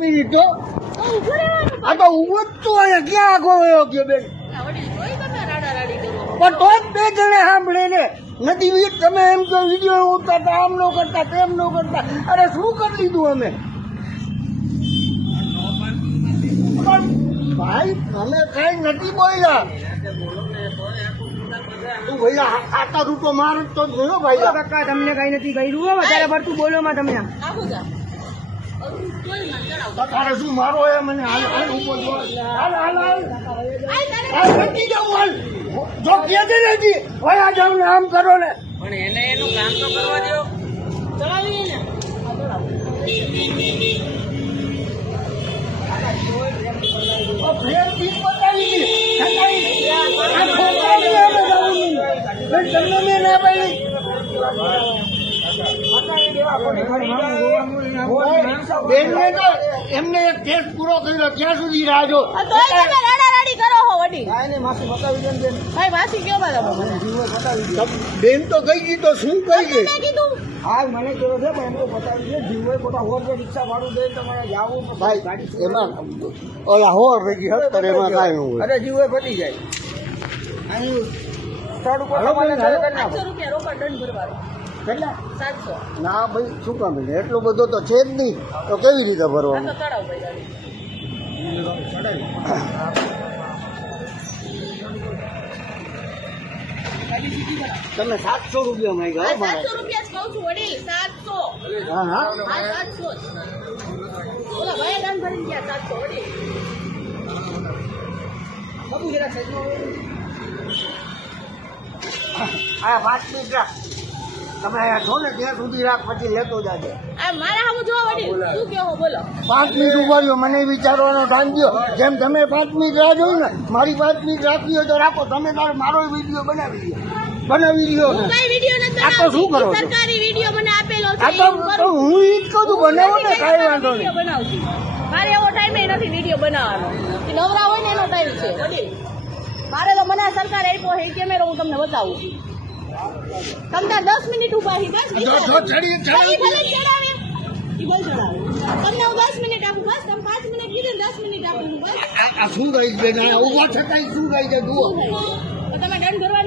Minute તો આ તો ઉભો જ તું અહીંયા ક્યાં આગો ગયો ગયો બેન પણ તો જ બે જણે સાંભળે ને નથી વીર તમે એમ કહો વિડીયો ઉતારતા આમ નો કરતા તેમ નો કરતા અરે શું કરી લીધું અમે ભાઈ અમે કઈ નથી બોલ્યા તું ભાઈ આટા રૂટો માર તો જોયો ભાઈ કાકા તમને કઈ નથી કર્યું વધારે પડતું બોલો માં તમને તારે શું મારો એ મને હાલ હાલ ઉપર હાલ હાલ હાલ નથી જાઉં હાલ જો કે છે ને જી ભાઈ આ જાવ ને આમ કરો ને પણ એને એનું કામ તો કરવા દો ચલાવીએ ને એમને એક ટેસ્ટ પૂરો કર્યો ત્યાં સુધી રાહ જો બેન તો કઈ ગઈ તો શું કઈ ગઈ હા મને કેવો છે પણ એમ તો બતાવી છે જીવો મોટા હોર રિક્ષા ભાડું દે તમારે જાવું ભાઈ એમાં ઓલા હોર રહી હતર એમાં કાંઈ ન હોય અરે જીવો પતી જાય અહીં સ્થળ ઉપર ₹800 રોકડ દંડ ભરવાનો કેટલા 700 ના ભાઈ શું કામ એટલો બધો તો છે જ નહીં તો કેવી રીતે ભરવાનું ચડાવ ભાઈ તમે 700 રૂપિયા માંગ્યા હો મારે 700 રૂપિયા જ કહું છું વડીલ 700 હા હા હા 700 ઓલા ભાઈ દાન ભરી ગયા 700 વડીલ બાબુ જરા સાઈડમાં આ 5 મિનિટ રાખ તમે અહીંયા છો ને ત્યાં સુધી રાખ પછી લેતો જાજે આ મારા હામું જો વડીલ શું કેવો બોલો 5 મિનિટ ઉભા રહ્યો મને વિચારવાનો ટાઈમ દો જેમ તમે 5 મિનિટ રાહ જોઈ ને મારી 5 મિનિટ રાખવી હોય તો રાખો તમે તારે મારો વિડીયો બનાવી લ્યો હું કઈ વિડિયો નથી આ તો શું કરો છો? સરકારી વિડિયો મને આપેલો છે આ તો હું ઈ જ કહું છું બનાવો ને કાંઈ વાંધો નહીં વિડિયો બનાવતી મારે એવો ટાઈમ નથી વિડિયો બનાવવાનો એ નવરા હોય ને એનો ટાઈમ છે વડીલ મારે તો મને સરકાર આપ્યો છે કેમેરો હું તમને બતાવું છું તમને 10 મિનિટ ઉભા હી બસ જો ચડી ભલે ચડાવે ઈ બોલ ચડાવે તમને હું 10 મિનિટ આપું બસ તમે 5 મિનિટ કીધું 10 મિનિટ આપું બસ આ શું ગઈ બેન ઉભા છતાંય શું ગઈ છે જુઓ તો તમે દંડ ભરવાની